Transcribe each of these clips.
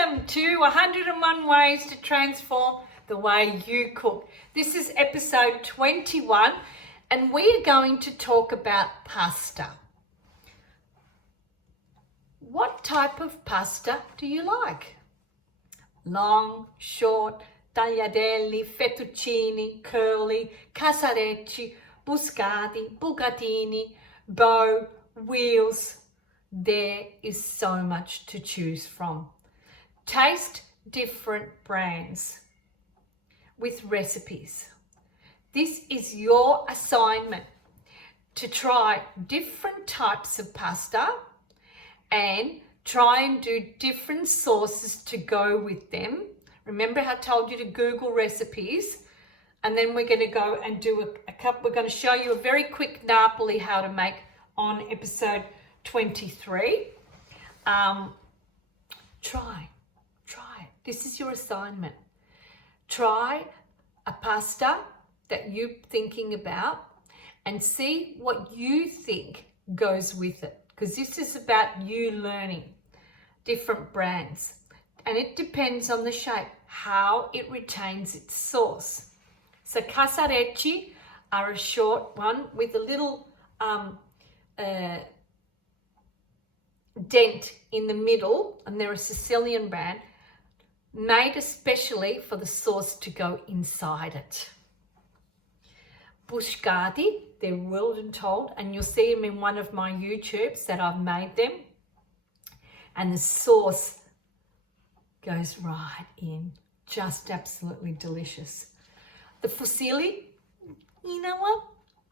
Welcome to 101 Ways to Transform the Way You Cook. This is episode 21 and we are going to talk about pasta. What type of pasta do you like? Long, short, tagliatelli, fettucine, curly, casarecce, busciate, bugatini, bow, wheels. There is so much to choose from. Taste different brands with recipes. This is your assignment to try different types of pasta and try and do different sauces to go with them. Remember how I told you to Google recipes, and then we're going to go and do a couple. We're going to show you a very quick Napoli how to make on episode 23. Try it. This is your assignment. Try a pasta that you're thinking about and see what you think goes with it, because this is about you learning different brands, and it depends on the shape, how it retains its sauce. So casarecce are a short one with a little dent in the middle, and they're a Sicilian brand made especially for the sauce to go inside it. Busciate, they're well and told, and you'll see them in one of my YouTubes that I've made them, and the sauce goes right in, just absolutely delicious. The fusilli, you know what?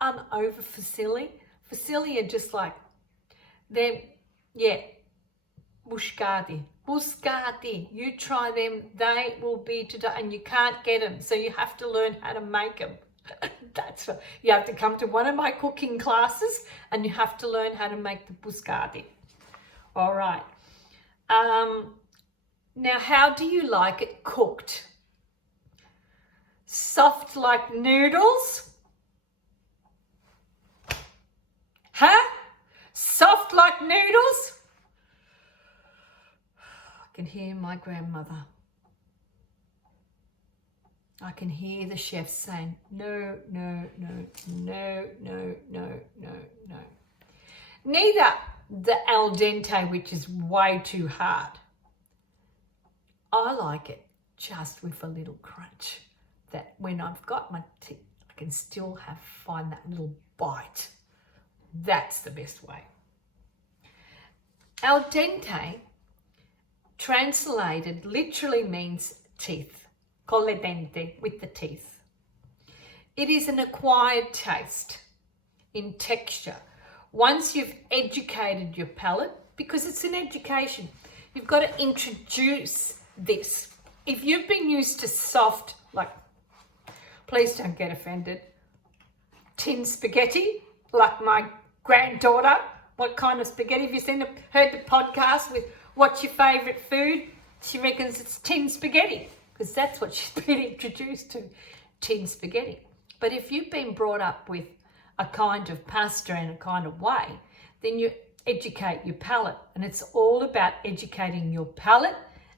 I'm over fusilli. Fusilli are just like, they're, busciate. You try them, they will be today, and you can't get them, so you have to learn how to make them. That's what, you have to come to one of my cooking classes and you have to learn how to make the busciate. All right. Now, how do you like it cooked? Soft like noodles? Huh? Soft like noodles? I can hear my grandmother. I can hear the chef saying, no. Neither the al dente, which is way too hard. I like it just with a little crunch, that when I've got my teeth, I can still find that little bite. That's the best way. Al dente, translated, literally means teeth. Con le denti, with the teeth. It is an acquired taste in texture. Once you've educated your palate, because it's an education, you've got to introduce this. If you've been used to soft, like, please don't get offended, tin spaghetti, like my granddaughter. What kind of spaghetti? Have you heard the podcast with what's your favourite food? She reckons it's tin spaghetti, because that's what she's been introduced to, tin spaghetti. But if you've been brought up with a kind of pasta and a kind of way, then you educate your palate. And it's all about educating your palate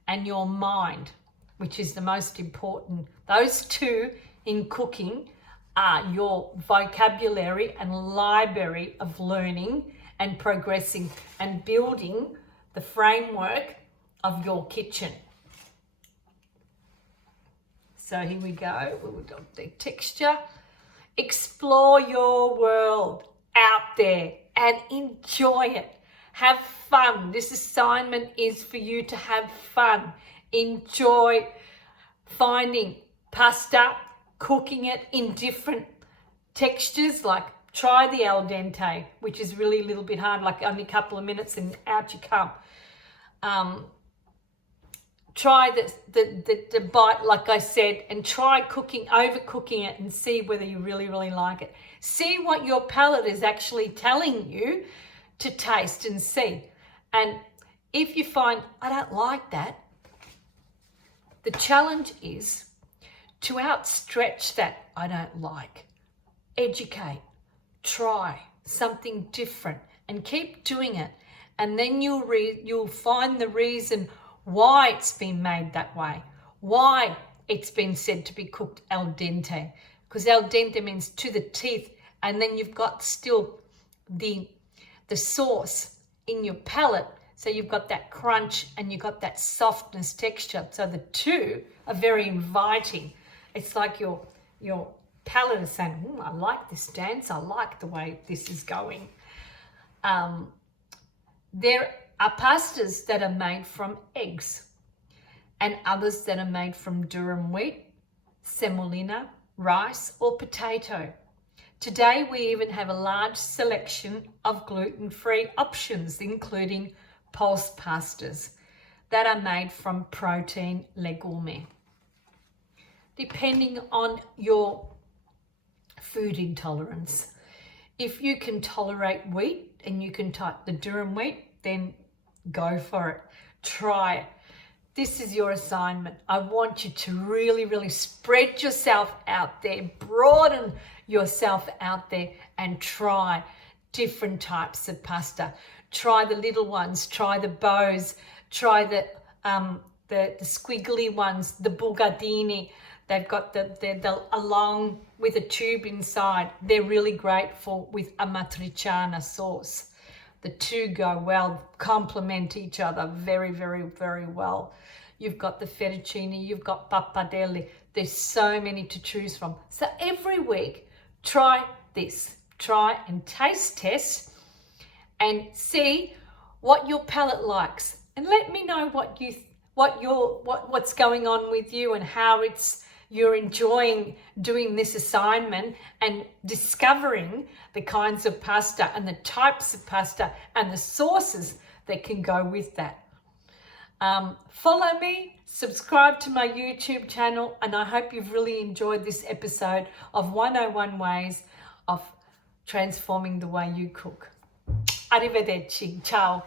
and your mind, which is the most important. Those two in cooking are your vocabulary and library of learning and progressing and building the framework of your kitchen. So here we go, we'll do the texture. Explore your world out there and enjoy it. Have fun. This assignment is for you to have fun. Enjoy finding pasta, cooking it in different textures, like try the al dente, which is really a little bit hard, like only a couple of minutes and out you come. Try the bite, like I said, and try overcooking it and see whether you really like it. See what your palate is actually telling you to taste and see. And if you find, I don't like that, the challenge is to outstretch that I don't like. Educate, try something different and keep doing it. And then you'll find the reason why it's been made that way, why it's been said to be cooked al dente, because al dente means to the teeth, and then you've got still the sauce in your palate, so you've got that crunch and you've got that softness texture, so the two are very inviting. It's like your palate is saying, I like this dance, I like the way this is going. There are pastas that are made from eggs and others that are made from durum wheat, semolina, rice or potato. Today we even have a large selection of gluten-free options, including pulse pastas that are made from protein legume. Depending on your food intolerance, if you can tolerate wheat and you can type the durum wheat, then go for it. Try it. This is your assignment. I want you to really, really spread yourself out there, broaden yourself out there and try different types of pasta. Try the little ones, try the bows, try the squiggly ones, the bugatini. They've got the along with a tube inside. They're really great with amatriciana sauce. The two go well, complement each other very, very, very well. You've got the fettucine, you've got pappardelle. There's so many to choose from. So every week, try this. Try and taste test and see what your palate likes. And let me know what's going on with you and how you're enjoying doing this assignment and discovering the kinds of pasta and the types of pasta and the sauces that can go with that. Follow me, subscribe to my YouTube channel, and I hope you've really enjoyed this episode of 101 Ways of Transforming the Way You Cook. Arrivederci. Ciao.